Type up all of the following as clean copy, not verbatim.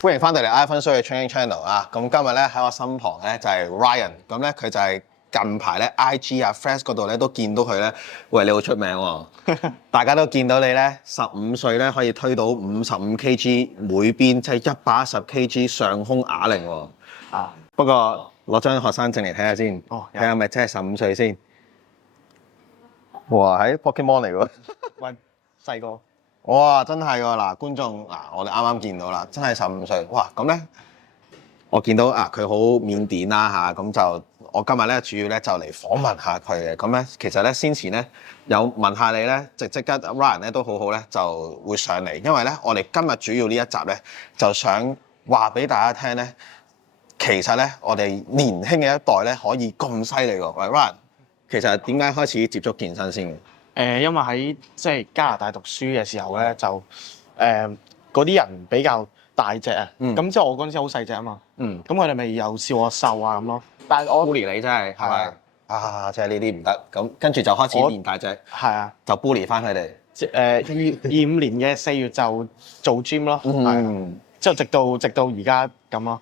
歡迎翻到嚟 iPhone Show 嘅 Training Channel 啊！咁今日咧喺我身旁咧就係 Ryan， 咁咧佢就係近排咧 IG 啊 Flash 嗰度咧都見到佢咧，喂你好出名喎！大家都見到你咧15歲咧可以推到55 kg 每邊即係110 kg 上胸啞鈴喎！啊，不過攞張學生證嚟睇下先，睇下係咪真係15歲先？哇！喺 Pokemon 嚟喎！喂，細個。哇！真係喎嗱，觀眾嗱，我哋啱啱見到啦，真係15歲。哇！咁咧，我見到啊，佢好腼腆啦嚇，咁就我今日咧主要咧就嚟訪問下佢嘅。咁咧其實咧先前咧有問下你咧，即刻 Ryan 咧都好好咧，就會上嚟，因為咧我哋今日主要呢一集咧就想話俾大家聽咧，其實咧我哋年輕嘅一代咧可以咁犀利喎。喂 Ryan，其實點解開始接觸健身先嘅？因為喺即係加拿大讀書嘅時候咧，就嗰啲人比較大隻啊，咁即係我嗰陣時好細隻啊嘛，咁佢哋咪又笑我瘦啊咁咯。但係我 bully 你真係係咪啊？即係呢啲唔得，咁跟住就開始練大隻，係啊，就 bully 翻佢哋。25年嘅4月就做 gym 咯，之後直到而家咁咯。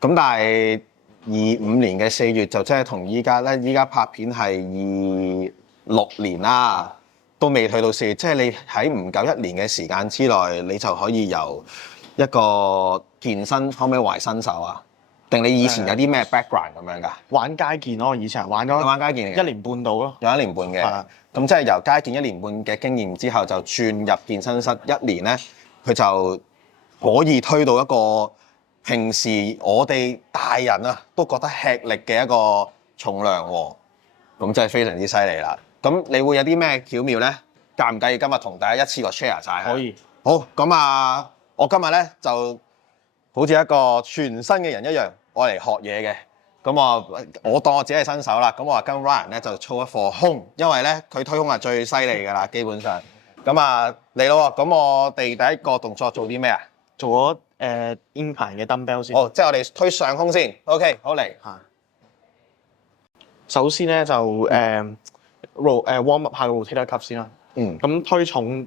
咁但係25年嘅4月就即係同依家咧，依家拍片係26年啦，都未去到4月，即係你喺唔夠1年嘅時間之內，你就可以由一個健身可唔可以為新手啊？定你以前有啲咩 background 咁樣㗎？玩街健咯，以前玩咗玩街健嚟嘅1年半到咯，有1年半嘅，咁即係由街健1年半嘅經驗之後，就轉入健身室1年咧，佢就可以推到一個平時我哋大人啊都覺得吃力嘅一個重量喎，咁真係非常之犀利啦！咁你會有啲咩巧妙咧？介唔介意今日同大家一次過 share 晒？可以。好，咁啊，我今日咧就好似一個全新嘅人一樣，我嚟學嘢嘅。咁我當我自己係新手啦。咁我話跟 Ryan 咧就操一課胸，因為咧佢推胸係最犀利㗎啦，基本上。咁啊嚟咯喎！咁我哋第一個動作做啲咩啊？做咗incline嘅 dumbbell 先。哦，即係我哋推上胸先。OK， 好嚟。首先咧就warm up 下個 rotator cuff 先啦。咁推重，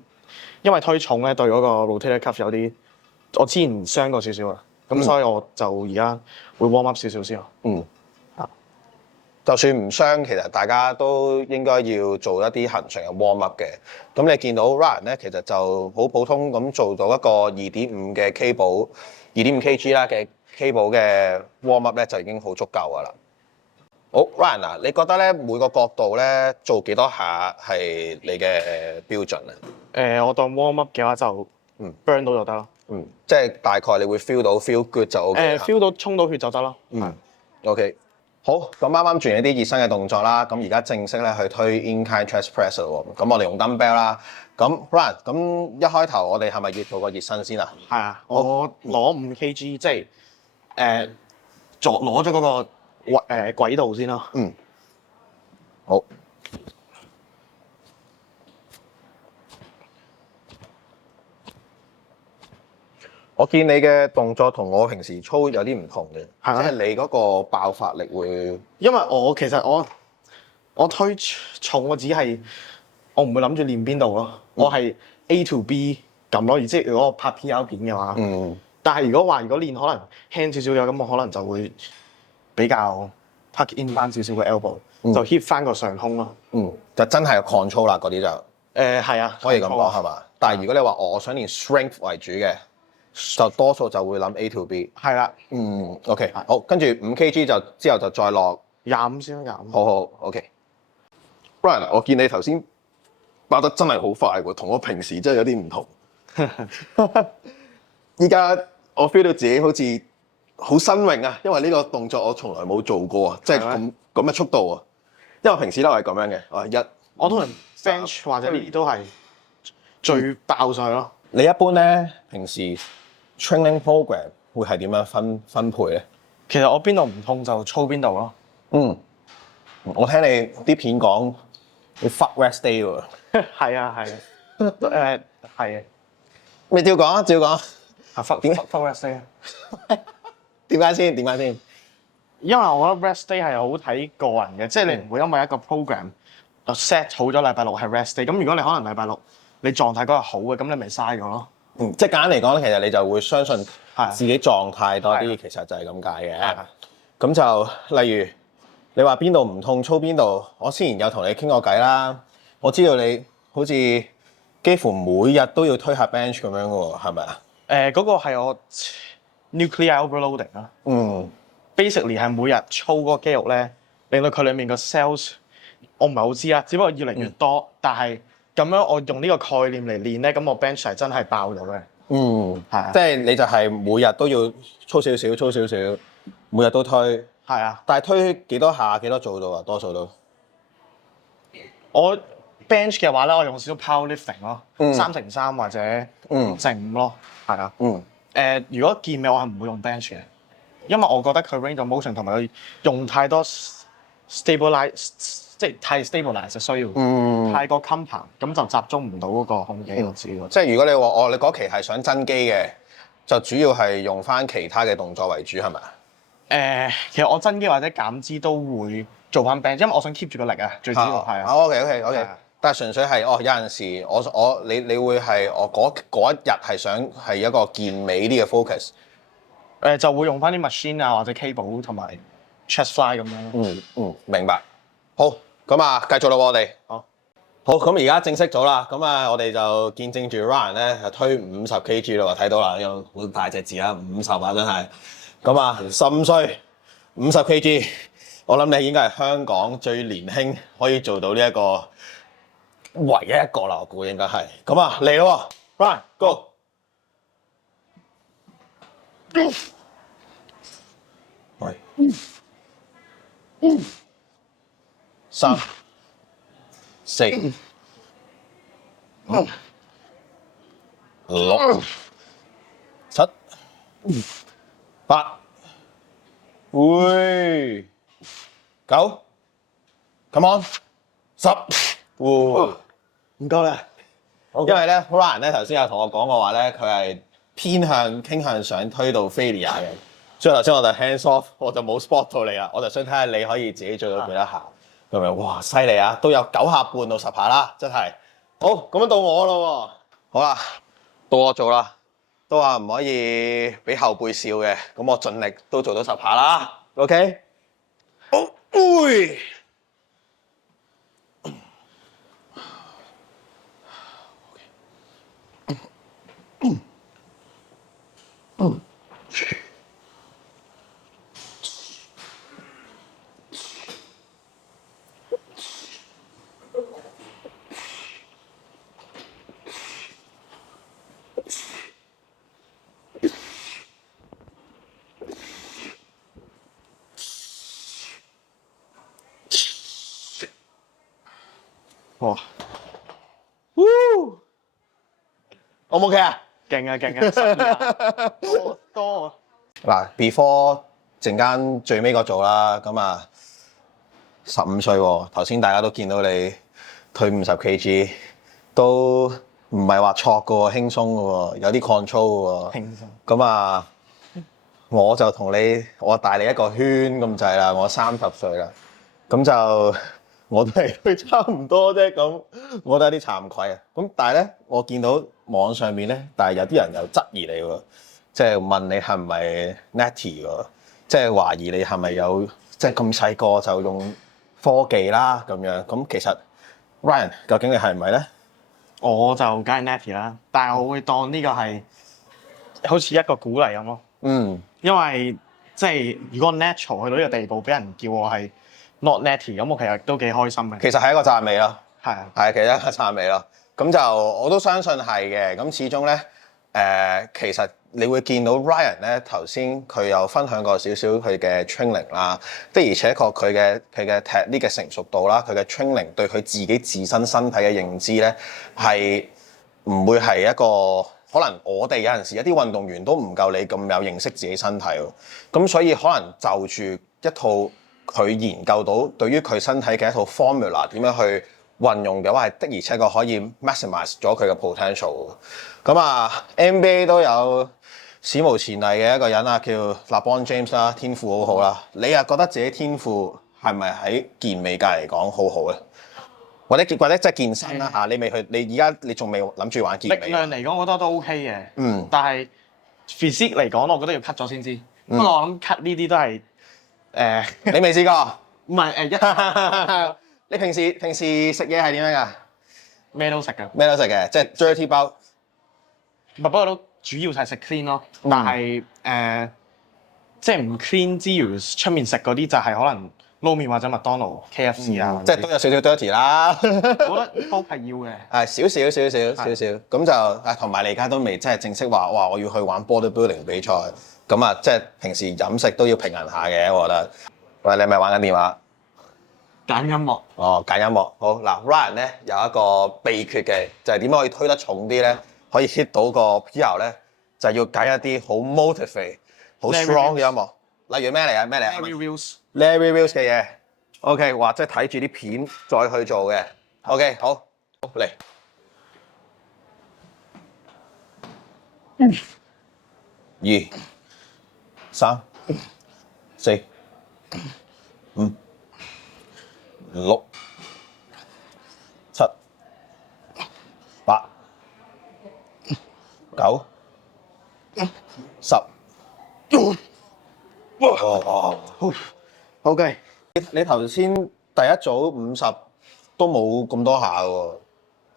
因為推重咧對嗰個 rotator cuff 有啲，我之前傷過少少啊。咁所以我就而家會 warm up 少少先咯。就算唔傷，其實大家都應該要做一啲恒常嘅 warm up 嘅。咁你見到 Ryan 咧，其實就好普通咁做到一個2.5嘅 cable、2.5 kg 啦嘅 cable 嘅 warm up 咧，就已經好足夠㗎啦。好 Ryan 啊，你覺得咧每個角度咧做幾多下係你嘅標準啊？我當 warm up 嘅話就burn 到就得咯。即係大概你會 feel good 就 OK。feel 到衝到血就得咯。OK。好，咁啱啱做完一啲熱身嘅動作啦，咁而家正式咧去推 incline chest press 咯喎，咁我哋用 dumbbell 啦。咁 Ryan，咁一開頭我哋係咪要做個熱身先啊？係啊，我攞5 kg，即係攞咗嗰個軌道先咯。好。我見你嘅動作同我平時操有啲唔同嘅，即係你嗰個爆發力會。因為其實我推重，我只係我唔會諗住練邊度咯，我係 A to B 咁咯。而即係如果我拍 PR 片嘅話，但係如果練可能輕少少嘅，咁我可能就會比較 tuck in 翻少少個 elbow，就 hit 翻個上胸咯。就真係 control 啦嗰啲就。係啊，可以咁講係嘛？但係如果你話我想練 strength 為主嘅，就多數就會諗 A to B。係啦。OK， 好，跟住5 kg 之後就再落25先啦，25。好 OK。Ryan， 我見你頭先爆得真係好快喎，同我平時真係有啲唔同。依家我 feel 到自己好似好新穎啊，因為呢個動作我從來冇做過啊，即係咁嘅速度啊。因為我平時都係咁樣嘅，我通常 bench 或者呢啲都係最爆上咯。你一般咧平時 training program 會係點樣分配咧？其實我邊度唔痛就操邊度咯。我聽你啲片講你 fuck rest day 喎。係啊。係啊。咪照講啊，照講。fuck rest day 啊。點解先？因為我覺得 rest day 係好睇個人嘅，即係你唔會因為一個 program 就 set 好咗禮拜六係 rest day。咁如果你可能禮拜六你狀態嗰日好嘅，咁你咪嘥咗咯。即係簡單嚟講咧，其實你就會相信係自己狀態多啲，其實就係咁解嘅。係咁就例如你話邊度唔痛操邊度，我之前有同你傾過偈啦。我知道你好似幾乎每日都要推下 bench 咁樣嘅喎，係咪啊？嗰個係我 nuclear overloading 啦。basically 係每日操嗰個肌肉咧，令到佢裡面個 cells，我唔係好知啊，只不過越嚟越多。但係咁樣我用呢個概念嚟練咧，咁我 bench 係真係爆咗嘅。係啊，即係你就係每日都要操少少，操少少，每日都推。係啊，但係推幾多下幾多做到啊？多數都我 bench 嘅話咧，我用少少 powerlifting 咯，3乘3或者5乘5咯。係啊。如果健美我係唔會用 bench 嘅，因為我覺得佢 range of motion 同埋佢用太多 stabilize， 即係太 stabilize 嘅需要，太過 compound，咁就集中唔到嗰個控肌我自己覺得。即係如果你話你嗰期係想增肌嘅，就主要係用翻其他嘅動作為主係咪啊？其實我增肌或者減脂都會做翻 bench，因為我想 keep 住個力啊，最主要係啊。OK，但係純粹係有陣時你會係嗰一日係想係一個健美啲嘅 focus。就會用翻啲 machine 啊或者 cable 同埋 chest fly 咁樣。明白。好，咁啊，繼續啦我哋。好，咁而家正式咗啦，咁啊，我哋就見證住 Ryan 咧係推50 kg 啦，睇到啦，有好大隻字啊，50啊真係。咁啊，15歲50 kg，我諗你應該係香港最年輕可以做到呢一個唯一一個啦，我估應該係。咁啊，嚟咯，Ryan go。喂，3、4、5、6、7、8，喂，9 ，come on，10，唔夠啦。因為咧 ，Ryan 咧頭先有同我講過話咧，佢係傾向想推到 failure 嘅，所以頭先我就 hands off，我就冇 spot 到你啦，我就想睇下你可以自己做到幾多下，咁樣哇犀利啊，都有9下半到10下啦，真係。好，咁樣到我咯喎，好啦，到我做啦，都話唔可以俾後輩笑嘅，咁我盡力都做到10下啦 ，OK？ 好，喂。哇，O 唔 OK 啊？勁啊12啊，多啊。嗱 ，before 陣間最尾嗰組啦，咁啊15歲喎，頭先大家都見到你推50 kg，都唔係話錯嘅喎，輕鬆嘅喎，有啲 control 嘅喎。輕鬆。咁啊，我就同我大你一個圈咁滯啦，我30歲啦，咁就我都係推差唔多啫，咁我都有啲慚愧啊。咁但係咧，我見到網上面咧，但係有啲人又質疑你喎。即係問你係咪 natty 喎？即係懷疑你係咪有即係咁細個就用科技啦咁樣？咁其實 Ryan 究竟你係唔係咧？我就梗係 natty 啦，但係我會當呢個係好似一個鼓勵咁咯。因為即係如果 natural 去到呢個地步，俾人叫我係 not natty，咁我其實都幾開心嘅。其實係一個讚美咯。係啊。係，其實一個讚美咯。咁就我都相信係嘅。咁始終咧，其實你會見到 Ryan 咧，頭先佢有分享過少少佢嘅 training 啦，的而且確佢嘅踢呢嘅成熟度啦，佢嘅 training 對佢自己自身身體嘅認知咧，係唔會係一個可能我哋有陣時一啲運動員都唔夠你咁有認識自己身體喎，咁所以可能就住一套佢研究到對於佢身體嘅一套 formula 點樣去運用嘅話，係的而且確可以 maximize 咗佢嘅 potential。咁啊 NBA 都有史無前例嘅一個人啊，叫 LeBron James 啦，天賦好好啦。你又覺得自己天賦係咪喺健美界嚟講好好咧？或者即係健身啦嚇，你未去，你而家你仲未諗住玩健美？力量嚟講，我覺得都 OK 嘅。嗯。但係 physique 嚟講，我覺得要 cut 咗先知。不過我諗 cut 呢啲都係你未試過？唔係一你平時食嘢係點樣㗎？咩都食嘅。咩都食嘅，即係 dirty 包。不過都主要就係食 clean 咯。但係即係唔 clean 之餘，出面食嗰啲就係可能撈麵或者麥當勞、KFC 啊，即係都有少少 dirty 啦。我覺得都係要嘅。係少少，咁就同埋你而家都未真係正式話，哇！我要去玩 bodybuilding 比賽，咁啊，即係平時飲食都要平衡下嘅，我覺得。喂，你係咪玩緊電話？揀音樂。哦，揀音樂。好嗱，Ryan 咧有一個秘訣嘅，就係點樣可以推得重啲咧，可以 hit 到個 PR 咧，就係要揀一啲好 motivate、好 strong 嘅音樂。例如咩嚟啊？咩嚟啊 Larry Wills 嘅嘢。OK， 哇！即係睇住啲片再去做嘅。OK， 好嚟。2、3、4、5、6、7、8、9、10。OK。你頭先第一組50都冇咁多下喎。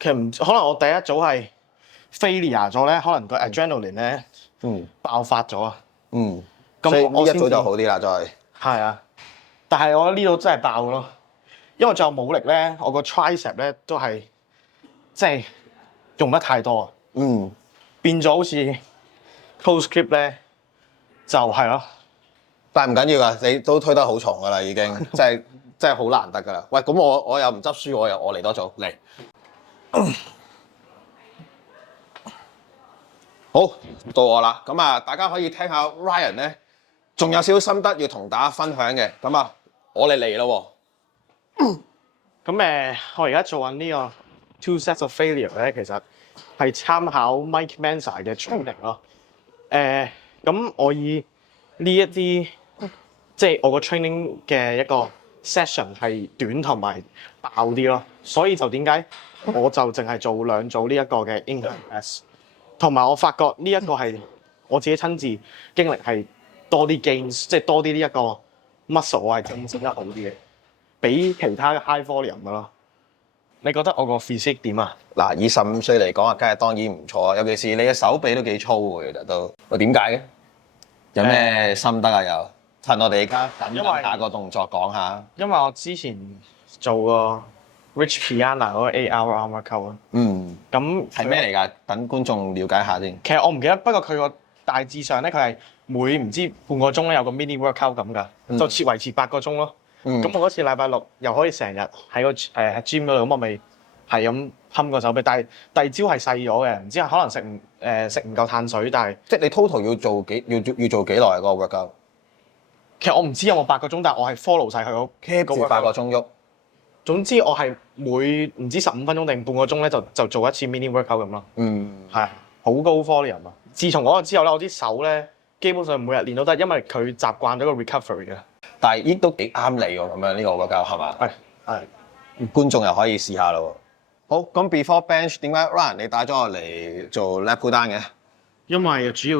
其實唔可能我第一組係 failure 咗咧，可能個 adrenaline 咧爆發咗啊。咁所以呢一組就好啲啦，再係啊。但係我覺得呢度真係爆咯，因為仲有冇力咧，我個 tricep 咧都係即係用得太多啊。變咗好似 close grip 咧，就係咯。但係唔緊要㗎，你都推得好重㗎啦，已經真係好難得㗎啦。喂，咁我又唔執輸，我嚟多組嚟。好，到我啦。咁啊，大家可以聽下 Ryan 咧，仲有少少心得要同大家分享嘅。咁啊，我哋嚟咯喎。咁我而家做緊呢個 two sets of failure 咧，其實係參考 Mike Mentzer 嘅 training 咯。咁我以呢一啲即係我個 training 嘅一個 session 係短同埋爆啲咯，所以就點解我就淨係做2組呢一個嘅 incline press，同埋我發覺呢一個係我自己親自經歷係多啲 gains，即係多啲呢一個 muscle 我係正整得好啲嘅，比其他嘅 high volume 嘅咯。你覺得我個 physique 點啊？嗱，以15歲嚟講啊，梗係當然唔錯啊，尤其是你嘅手臂都幾粗喎，其實都。喂，點解嘅？有咩心得啊？又趁我哋而家等下個動作講下。因為我之前做過 Rich Piana 嗰個 8 hour arm workout 啊。咁係咩嚟㗎？等觀眾了解下先。其實我唔記得，不過佢個大致上咧，佢係每唔知半個鐘咧有個 mini workout 咁㗎，就維持8個鐘咯。咁我嗰次禮拜6又可以成日喺個gym 嗰度，咁我咪係咁冚個手臂。但係第二朝係細咗嘅，唔知可能食唔夠碳水，但係即係你 total 要做幾耐啊？嗰個 workout？其實我唔知有冇8個鐘，但係我係 follow 晒佢嗰 keep 住8個鐘喐。總之我係每唔知15分鐘定半個鐘咧，就做一次 mini workout 咁咯。係好高 volume 啊！自從嗰個之後咧，我啲手咧基本上每日練都得，因為佢習慣咗個 recovery 嘅。但係亦都幾啱你喎，咁樣呢個 workout 係嘛？係。觀眾又可以試下咯喎。好，咁 before bench 點解 Ryan 你帶咗我嚟做 lat pull down 嘅？因為主要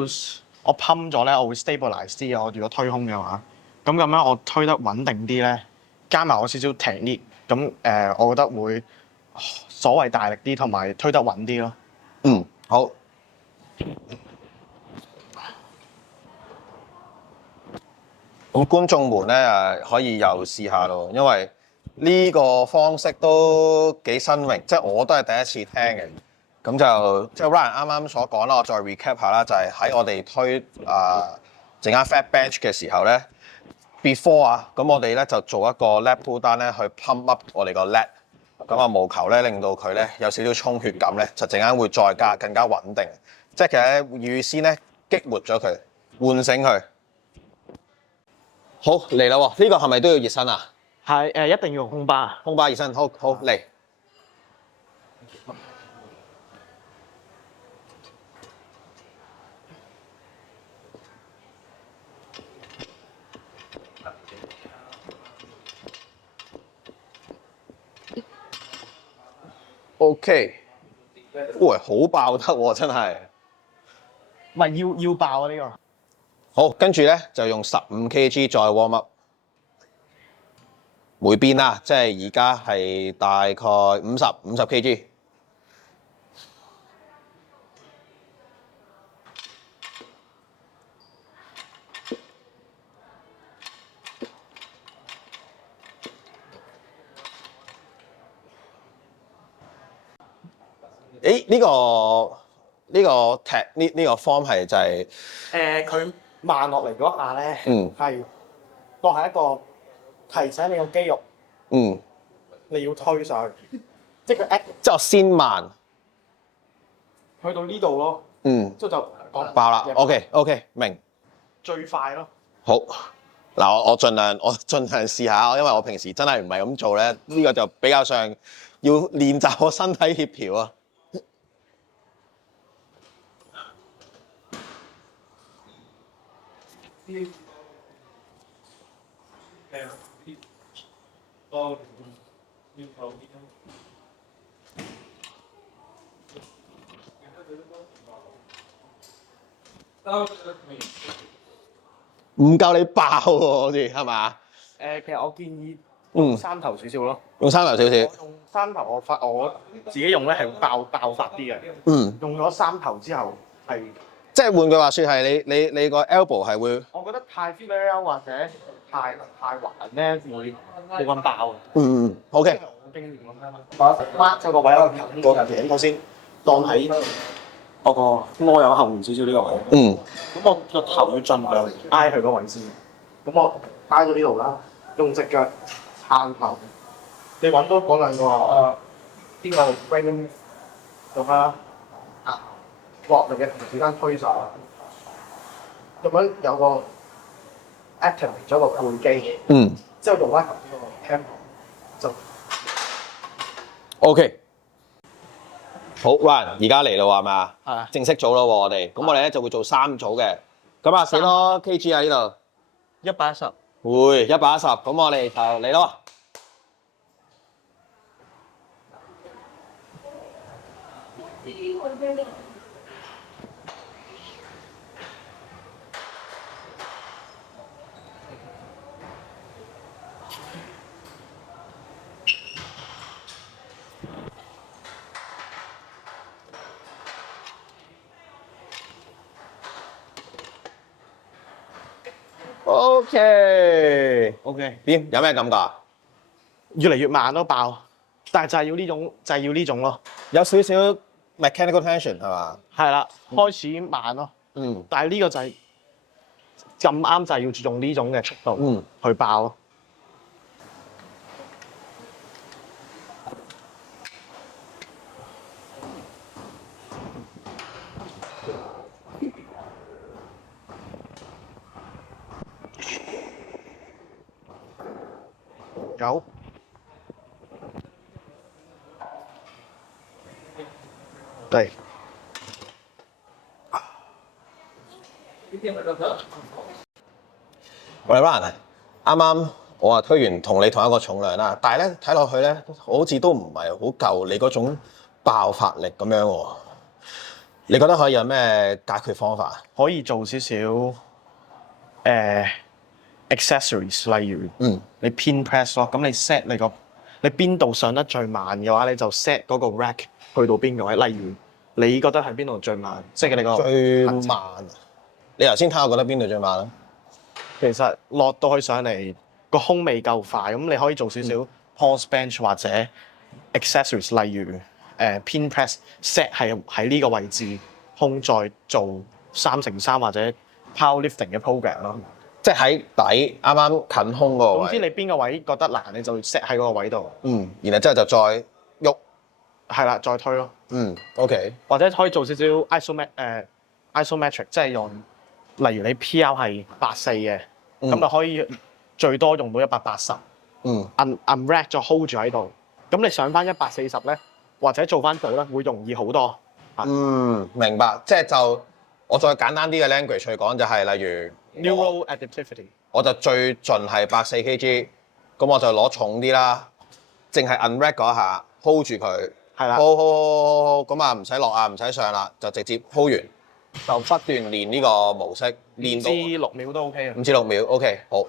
我 pump 咗咧，我會 stabilize 啲嘅。我如果推胸嘅話，咁樣我推得穩定啲咧，加埋我少少 technique，咁我覺得會所謂大力啲，同埋推得穩啲咯。好。咁觀眾們咧可以又試下咯，因為呢個方式都幾新穎，即係我都係第一次聽嘅。咁就即係 Ryan 啱啱所講啦，我再 recap 下啦，就係喺我哋推陣間 fat bench 嘅時候咧 ，before 啊，咁我哋咧就做一個 lat pull down 咧去 pump up 我哋個 lat，咁啊務求咧令到佢咧有少少充血感咧，就陣間會再加更加穩定，即係其實預先咧激活咗佢，喚醒佢。好嚟啦喎，呢個係咪都要熱身啊？係一定要用空巴。空巴熱身，好嚟。OK，喂，好爆得喎，真係。唔係要爆啊呢個。好，跟住咧就用15kg 再 warm up，每邊啦，即係而家係大概50kg。誒呢個踢呢個 form 係就係佢慢落嚟嗰下咧，嗯係當係一個提醒你個肌肉，嗯，你要推上去，即係佢 act 即係我先慢，去到呢度咯，嗯，之後就爆啦。OK，明。最快咯。好，嗱我盡量試下，因為我平時真係唔係咁做咧，呢個就比較上要練習我身體協調啊。唔夠你爆喎，好似係嘛？其實我建議三頭少少咯。用三頭少少。我用三頭，我自己用咧係爆發啲嘅。用咗三頭之後係，即係換句話説係你個 elbow 係會。我覺得太 flare 或者太橫咧會冇咁爆。OK。我經驗咁，mark 咗個位我近個頸，我先當喺我個攞有後面少少呢個位。咁我個頭要盡量挨佢個位先。咁我挨咗呢度啦，用隻腳撐頭。你揾多嗰兩個邊個 ring 用啦，落力嘅同時間推手，咁樣有個 activate 咗個背肌。之後用翻頭先嗰個 tempo 就 OK。好 ，Ryan，而家嚟咯係咪啊？係啊。正式組咯喎，我哋。咁我哋咧就會做3組嘅。咁啊，幾多 kg 啊？呢度110。會110，咁我哋就嚟咯。OK，點？有咩感覺啊？越嚟越慢咯，爆！但係就係要呢種咯。有少少 mechanical tension 係嘛？係啦，開始慢咯。但係呢個就係咁啱，就係要用呢種嘅速度去爆咯。有。對。喂 Ryan，啱啱我話推完同你同一個重量啦，但係咧睇落去咧，好似都唔係好夠你嗰種爆發力咁樣喎。你覺得可以有咩解決方法？可以做少少accessories， 例如你 pin press 咯，咁你 set 你邊度上得最慢嘅話，你就 set 嗰個 rack 去到邊個位。例如你覺得係邊度最慢？即係你個最慢。你頭先睇我覺得邊度最慢啊？其實落到去上嚟個胸未夠快，咁你可以做少少 pulse bench 或者 accessories， 例如pin press set 係喺呢個位置，胸再做3乘3或者 powerlifting 嘅 program 咯。即係喺底啱啱近胸嗰個位。總之你邊個位覺得難，你就 set 喺嗰個位度。然後之後就再喐。係啦，再推咯。OK。或者可以做少少 isometric， 即係用，例如你 PL 係84嘅，咁就可以最多用到180。unrack 咗 hold 住喺度，咁你上翻140咧，或者做翻到咧，會容易好多。明白。即係就我再簡單啲嘅 language 去講，就係例如 neural adaptivity， 我就最盡係104kg，咁我就攞重啲啦，淨係 unrack 嗰下 hold 住佢。係啦，好，咁啊唔使落啊，唔使上啦，就直接 hold 完，就不斷練呢個模式，練到至6秒都 OK 啊。 5至6秒，OK， 好。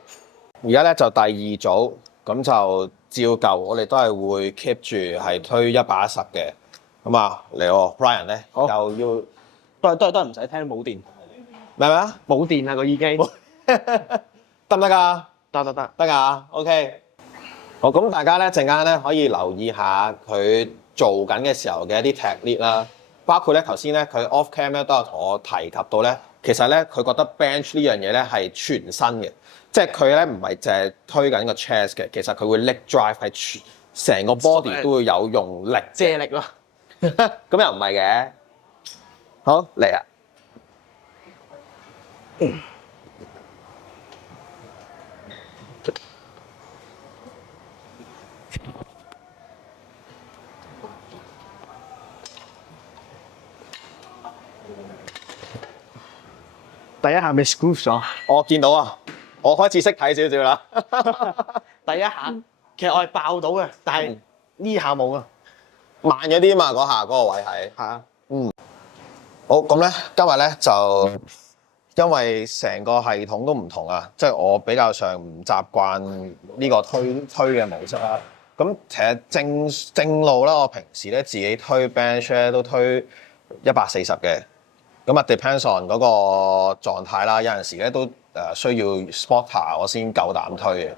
而家咧就第二組，咁就照舊，我哋都係會 keep 住係推110嘅。咁啊嚟喎，Ryan 咧又好要都係唔使聽冇電，咩啊？冇電啊個耳機，得唔得㗎？得，得㗎，OK。好，咁大家咧陣間咧可以留意下佢做緊嘅時候嘅一啲 technique 啦，包括咧頭先咧佢 off cam 咧都有同我提及到咧，其實咧佢覺得 bench 呢樣嘢咧係全身嘅，即係佢咧唔係淨係推緊個 chest 嘅，其實佢會 leg drive 係成個 body 都會有用力，借力咯。咁又唔係嘅。好嚟啊！第一下咪 screw 咗，我見到啊，我開始識睇少少啦。第一下其實我係爆到嘅，但係呢下冇啊。慢咗啲嘛，嗰下嗰個位係。係啊，好，咁咧今日咧就因為成個系統都唔同啊，即係我比較上唔習慣呢個推嘅模式啦。咁其實正路啦，我平時咧自己推 bench 咧都推140嘅。咁啊 depends on 嗰個狀態啦，有陣時咧都需要 spotter 我先夠膽推嘅。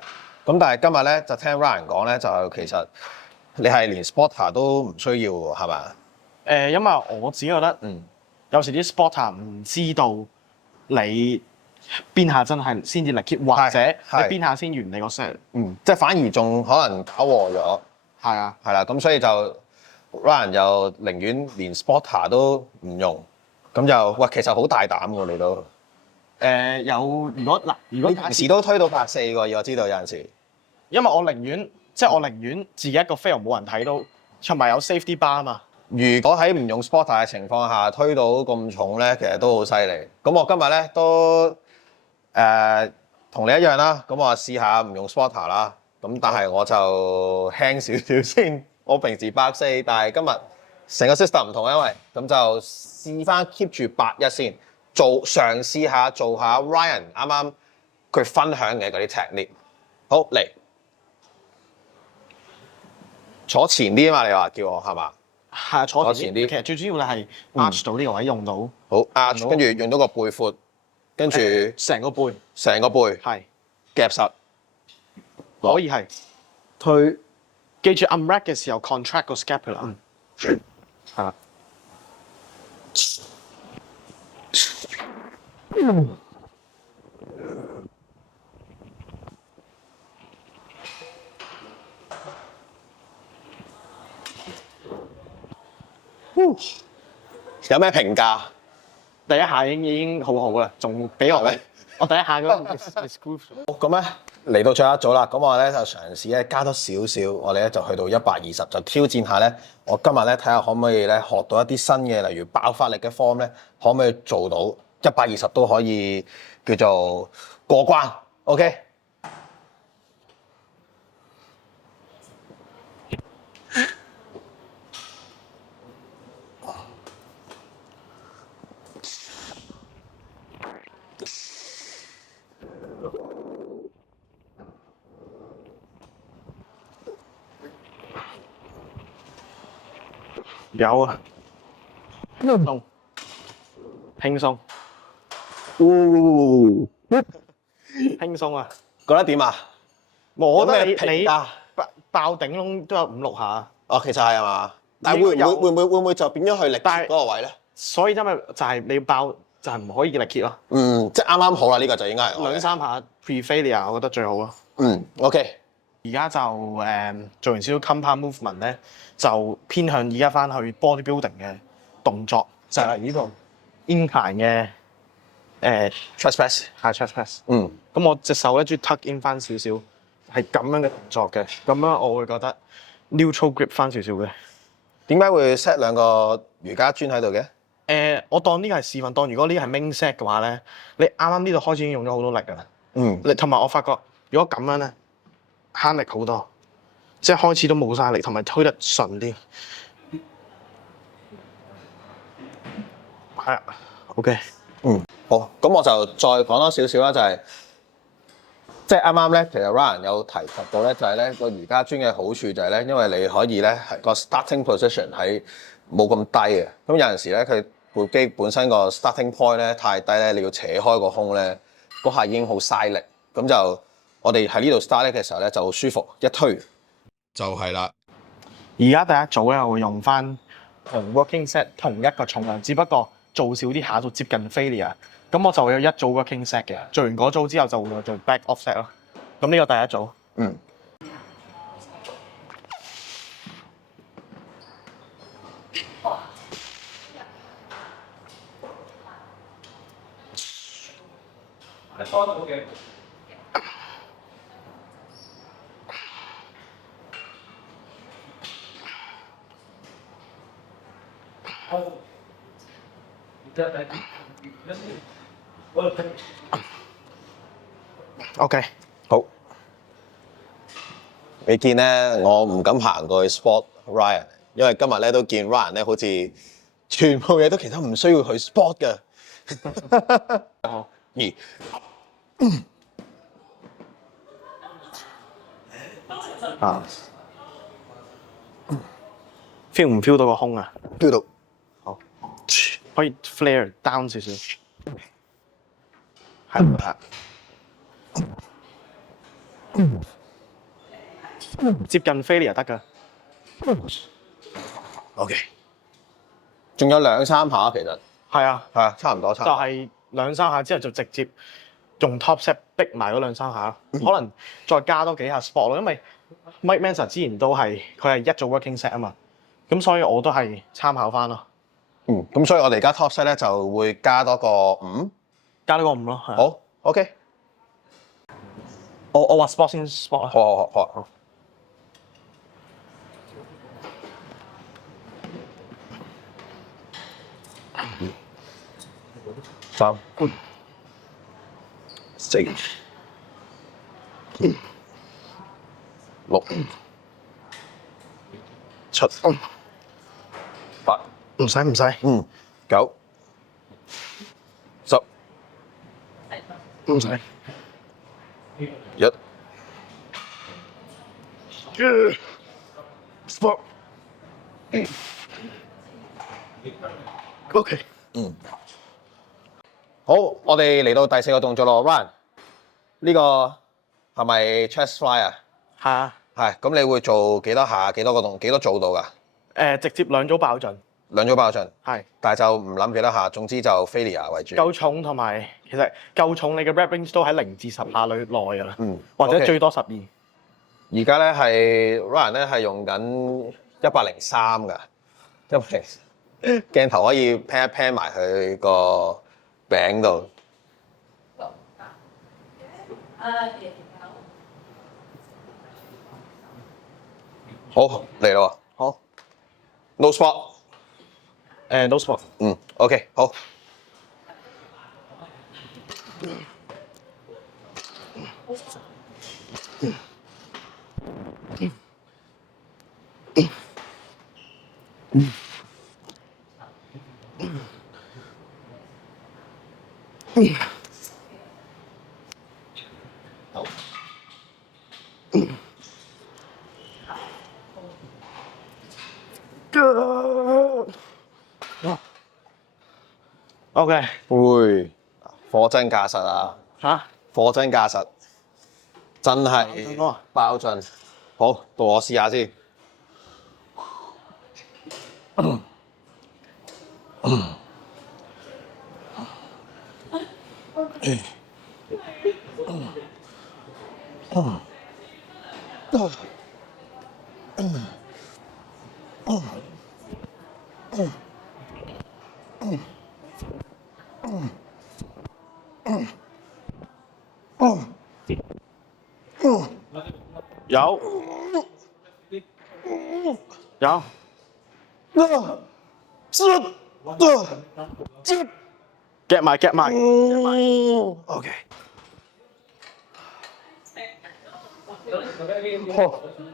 咁但係今日咧就聽 Ryan 講咧，就其實你係連 spotter 都唔需要喎，係咪？因為我自己覺得，有時啲 spotter 唔知道你邊下真係先至力 keep，或者你邊下先完你個 set。即係反而仲可能搞和咗。係啊，係啦，咁所以就 Ryan 又寧願連 spotter 都唔用，咁就喂其實好大膽喎你都。如果你平時都推到140喎，我知道有陣時。因為我寧願自己一個 fail 冇人睇到，同埋有 safety bar 啊嘛。如果喺唔用 spotter 嘅情況下推到咁重咧，其實都好犀利。咁我今日咧都同你一樣啦，咁我試下唔用 spotter 啦。咁但係我就輕少少先。我平時140，但係今日成個 system 唔同，因為咁就試翻 keep 住81先，嘗試下做下 Ryan 啱啱佢分享嘅嗰啲 technique。好嚟，坐前啲啊嘛，你話叫我係嘛？係啊，坐前啲其實最主要你係 arch 到呢個位用到。好 arch，跟住用到個背闊，跟住成個背係夾實，可以係推。記住 unwrap 嘅時候 contract 個 scapula。係啦。有咩評價？第一下已經好好啦，仲俾我我第一下嗰個 screw 咗。咁咧嚟到最後一組啦，咁我咧就嘗試咧加多少少，我哋咧就去到120，就挑戰下咧。我今日咧睇下可唔可以咧學到一啲新嘅，例如爆發力嘅 form 咧，可唔可以做到120都可以叫做過關 ？OK。有啊，輕鬆，輕鬆啊！覺得點啊？我覺得你評價爆頂窿都有5-6下。哦，其實係嘛？但係會唔會就變咗去力竭嗰個位咧？所以因為就係你要爆就係唔可以力竭咯。即係啱啱好啦，呢個就應該係2-3下 pre-failure，我覺得最好咯。OK。而家就做完少少 compound movement 咧，就偏向而家翻去 bodybuilding 嘅動作，就係呢個 incline 嘅chest press，係 chest press。咁我隻手咧中意 tuck in 翻少少，係咁樣嘅動作嘅，咁樣我會覺得 neutral grip 翻少少嘅。點解會 set 2個瑜伽磚喺度嘅？我當呢個係示範，當如果呢個係 main set 嘅話咧，你啱啱呢度開始已經用咗好多力㗎啦。你同埋我發覺，如果咁樣咧，慳力好多，即係開始都冇晒力，同埋推得順啲。係啊，OK。好，咁我就再講多少少啦，就係、即係啱啱咧，其實 Ryan 有提及到咧，就係咧個瑜伽磚嘅好處就係咧，因為你可以咧係個 starting position 喺冇咁低嘅，咁有陣時咧佢部機本身個 starting point 咧太低咧，你要扯開個胸咧，嗰下已經好嘥力，咁就我哋喺呢度 start 咧嘅時候咧就好舒服，一推就係啦。而家第一組咧，我會用翻同 working set 同一個重量，只不過做少啲下數接近 failure。咁我就會有一組 working set 嘅，做完嗰組之後就會做 back offset 咯。咁呢個第一組。嗯。OK。好。你見咧，我唔敢行過去 spot Ryan， 因為今日咧都見 Ryan 咧好似全部嘢都其實唔需要去 spot 嘅。好。feel 唔 feel 到個胸啊 feel 到。好，可以 flare down 少少。係啦。接近 failure 得㗎。OK。仲有2-3下其實。係啊。係啊，差唔多。就係2-3下之後就直接用 top set 逼埋嗰2-3下，可能再加多幾下 spot 咯，因為 Mike Mentzer 之前都係佢係一組 working set 啊嘛，咁所以我都係參考翻咯。咁所以我哋而家 top set 咧就會加多個5，加多個5咯。好 ，OK。我話 spot 先 spot 啊。好。3、4、6、7、8，唔使。9、10，唔使。1。spot。OK。好，我哋嚟到第4個動作咯 ，Ryan。呢個係咪 chest fly 啊？係啊。係，咁你會做幾多下？幾多組到㗎？直接2組爆盡。 2組爆盡。係。但係就唔諗幾多下，總之就 failure 為主。夠重同埋其實夠重，你嘅 rep range 都喺0至10下內㗎啦。或者 OK 最多12。而家咧係 Ryan 咧係用緊103㗎，因為鏡頭可以 pan 一 pan 埋佢個餅度。好，嚟啦喎。好。 No spot。 No spot。OK， 好。OK。會，貨真價實啊！嚇？貨真價實，真係爆盡。好，到我試下先。有。夾埋。OK。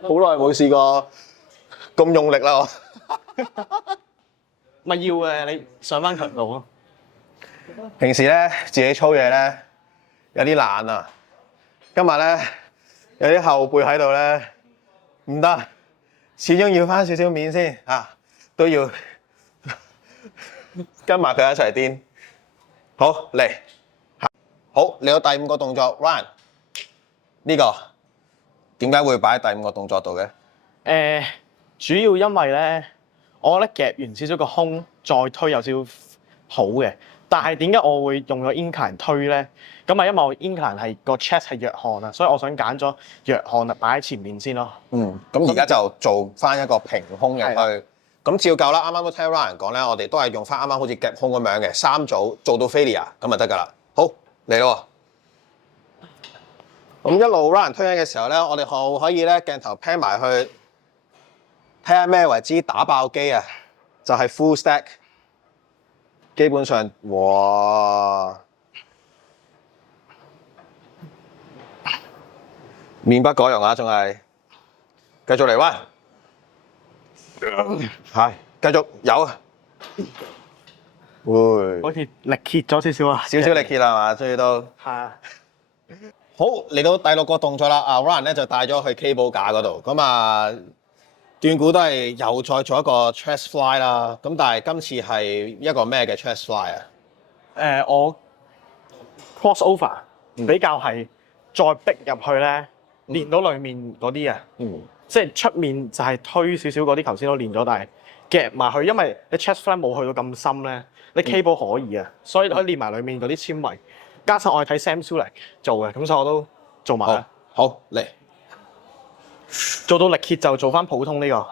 好耐冇試過咁用力啦！咪要嘅，你上翻強度咯。平時咧自己操嘢咧有啲懶啊，今日咧有啲後輩喺度咧唔得，始終要翻少少面先啊，都要跟埋佢一齊癲。好嚟，好嚟到第5個動作 ，Ryan 呢個點解會擺喺第5個動作度嘅？主要因為咧，我覺得夾完少少個胸再推有少少好嘅。但係點解我會用咗 incline 推咧？咁啊，因為我 incline 係個 chest 係弱項啊，所以我想揀咗弱項啊擺喺前面先咯。咁而家就做翻一個平胸嘅推。咁照舊啦，啱啱都聽 Ryan 講咧，我哋都係用翻啱啱好似夾胸咁樣嘅3組做到 failure 咁就得㗎啦。好嚟咯喎！咁一路 Ryan 推緊嘅時候咧，我哋可以咧鏡頭 pan 埋去睇下咩為之打爆機啊！就係 full stack。基本上，哇！面不改容啊，仲係繼續嚟溫，係繼續有啊，會好似力竭咗少少啊，少少力竭啦嘛，終於都係啊。好嚟到第6個動作啦。阿 Ryan 咧就帶咗去 cable 架嗰度，咁啊斷估都係又再做一個 chest fly 啦。咁但係今次係一個咩嘅 chest fly 啊？我 cross over 比較係再逼入去咧，練到裡面嗰啲啊，即係出面就係推少少嗰啲，頭先都練咗，但係夾埋去，因為你 chest fly 冇去到咁深咧，你 cable 可以啊，所以可以練埋裡面嗰啲纖維。加上我係睇 Sam Sulek 做嘅，咁所以我都做埋啦。好嚟，做到力竭就做翻普通呢個。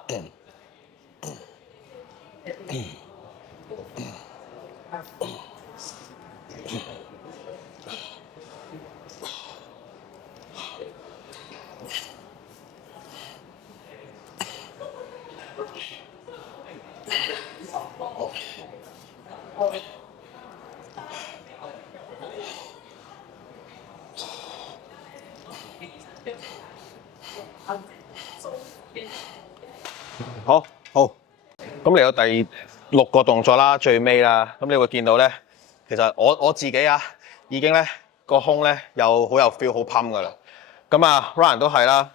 好，咁嚟到第6個動作啦，最尾啦，咁你會見到咧，其實我自己啊，已經咧個胸咧有好有 feel 好 pump 噶啦。咁啊 Ryan 都係啦。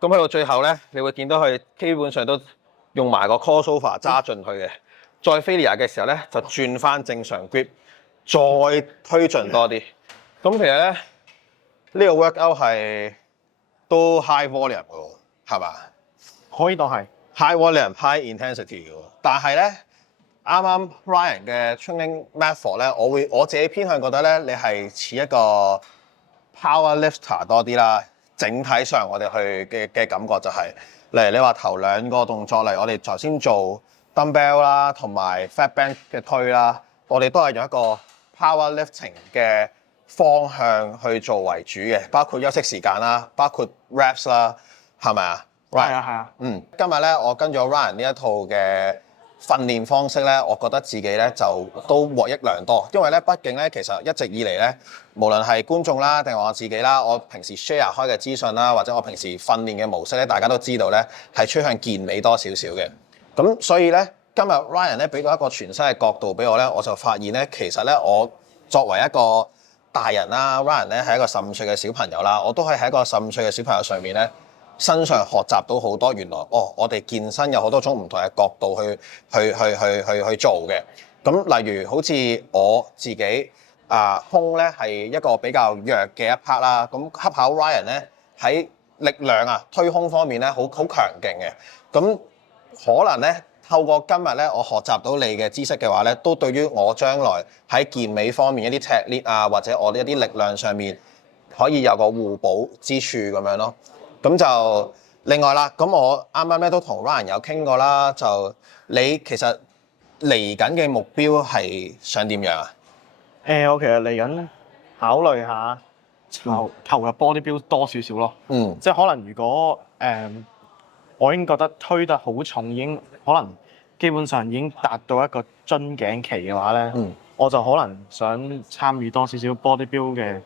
咁去到最後咧，你會見到佢基本上都用埋個 crossover 揸進去嘅。再 failure 嘅時候咧，就轉翻正常 grip， 再推進多啲。咁其實咧，呢個 workout 係都 high volume 嘅喎，係嘛？可以當係 high volume high intensity 嘅喎。但係咧，啱啱 Ryan 嘅 training method 咧，我自己偏向覺得咧，你係似一個 power lifter 多啲啦。整體上我哋去嘅感覺就係，例如你話頭2個動作，例如我哋頭先做 dumbbell 啦，同埋 fat band 嘅推啦，我哋都係用一個 power lifting 嘅方向去做為主嘅，包括休息時間啦，包括 reps 啦，係咪啊？係啊係啊。今日咧我跟咗 Ryan 呢一套嘅訓練方式咧，我覺得自己咧就都獲益良多，因為咧畢竟咧其實一直以嚟咧，無論係觀眾啦定係我自己啦，我平時 share 開嘅資訊啦，或者我平時訓練嘅模式咧，大家都知道咧係趨向健美多少少嘅。咁所以咧今日 Ryan 咧俾到一個全新嘅角度俾我咧，我就發現咧其實咧我作為一個大人啦 ，Ryan 咧係一個15歲嘅小朋友啦，我都可以喺一個15歲嘅小朋友上面咧身上學習到好多，原來我哋健身有好多種唔同嘅角度去做嘅。咁例如好似我自己胸咧係一個比較弱嘅一 part 啦。咁恰巧 Ryan 咧喺力量推胸方面咧好強勁嘅。咁可能咧透過今日咧我學習到你嘅知識嘅話咧，都對於我將來喺健美方面一啲 technique 或者我一啲力量上面可以有個互補之處咁樣咯。咁就另外啦，咁我啱啱咧都同 Ryan 有傾過啦，就你其實嚟緊嘅目標係想點樣啊？我其實嚟緊考慮下投入 bodybuild 多少少咯。即係可能如果我已經覺得推得好重，已經可能基本上已經達到一個樽頸期嘅話咧，我就可能想參與多少少 bodybuild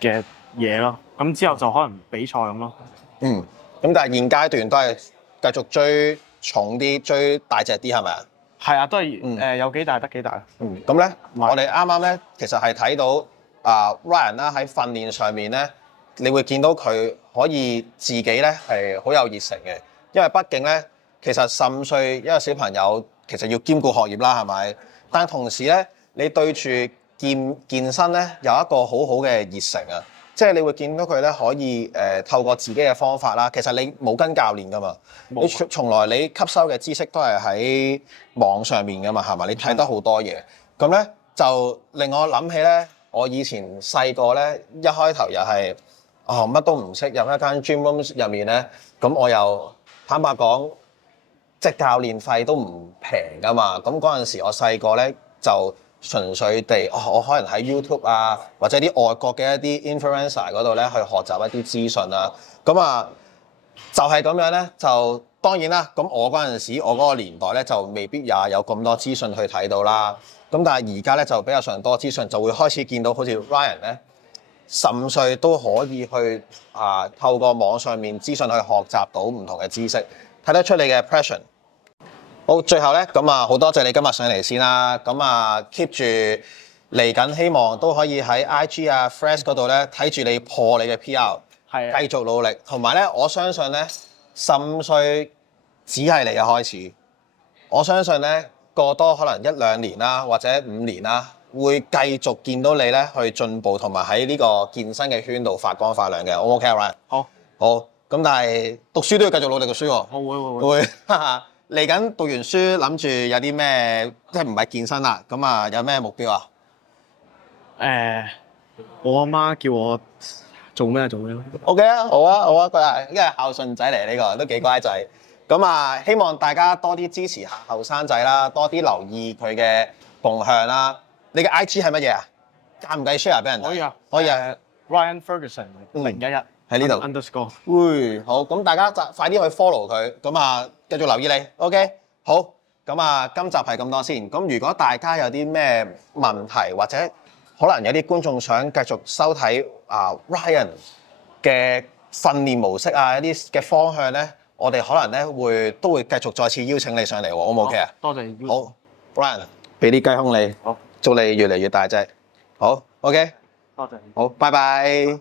嘅嘢咯。咁之後就可能比賽咁咯。咁但係現階段都係繼續追重啲、追大隻啲係咪啊？係啊，都係有幾大得幾大。咁咧，我哋啱啱咧其實係睇到Ryan 啦喺訓練上面咧，你會見到佢可以自己咧係好有熱誠嘅，因為畢竟咧其實15歲一個小朋友其實要兼顧學業啦，係咪？但同時咧，你對住健身咧有一個好好嘅熱誠啊！即係你會見到佢咧可以透過自己嘅方法啦，其實你冇跟教練噶嘛，你從來你吸收嘅知識都係喺網上面噶嘛，係咪？你睇得好多嘢，咁咧就令我諗起咧，我以前細個咧一開頭又係乜都唔識，入一間 gym room 入面咧，咁我又坦白講，即係教練費都唔平噶嘛，咁嗰陣時我細個咧就純粹地，我可能喺 YouTube 啊，或者啲外國嘅一啲 influencer 嗰度咧去學習一啲資訊啊。咁就係咁樣咧，就當然啦。咁我嗰陣時，我嗰個年代咧就未必也有咁多資訊去睇到啦。咁但係而家咧就比較上多資訊，就會開始見到好似 Ryan 咧15歲都可以去透過網上面資訊去學習到唔同嘅知識，睇得出你嘅 passion。好，最後咧咁好多謝你今日上嚟先啦。咁keep 住嚟緊，希望都可以喺 IG Threads 嗰度咧睇住你破你嘅 PR，係啊，繼續努力。同埋咧，我相信咧15歲只係你嘅開始。我相信咧過多可能1-2年啦，或者5年啦，會繼續見到你咧去進步，同埋喺呢個健身嘅圈度發光發亮嘅。O 唔 OK 啊 Ryan？好，咁但係讀書都要繼續努力讀書喎。我會。嚟緊讀完書，諗住有啲咩，即係唔係健身啦？咁有咩目標啊？我阿媽叫我做咩做咩咯。OK 啊，好啊，佢係因為孝順仔嚟，呢個都幾乖仔。咁希望大家多啲支持下後生仔啦，多啲留意佢嘅動向啦。你嘅 IG 係乜嘢啊？介唔介意 share 俾人睇？可以啊，可以啊。Ryan Ferguson 011喺呢度 underscore。好，咁大家就快啲去 follow 佢，咁繼續留意你。OK，好，咁今集係咁多先。咁如果大家有啲咩問題，或者可能有啲觀眾想繼續收睇Ryan 嘅訓練模式一啲嘅方向咧，我哋可能咧都會繼續再次邀請你上嚟喎。O 唔 OK 啊？多謝你。好 ，Ryan，俾啲雞胸你。好，祝你越嚟越大隻。好 ，OK。多謝。好，拜拜。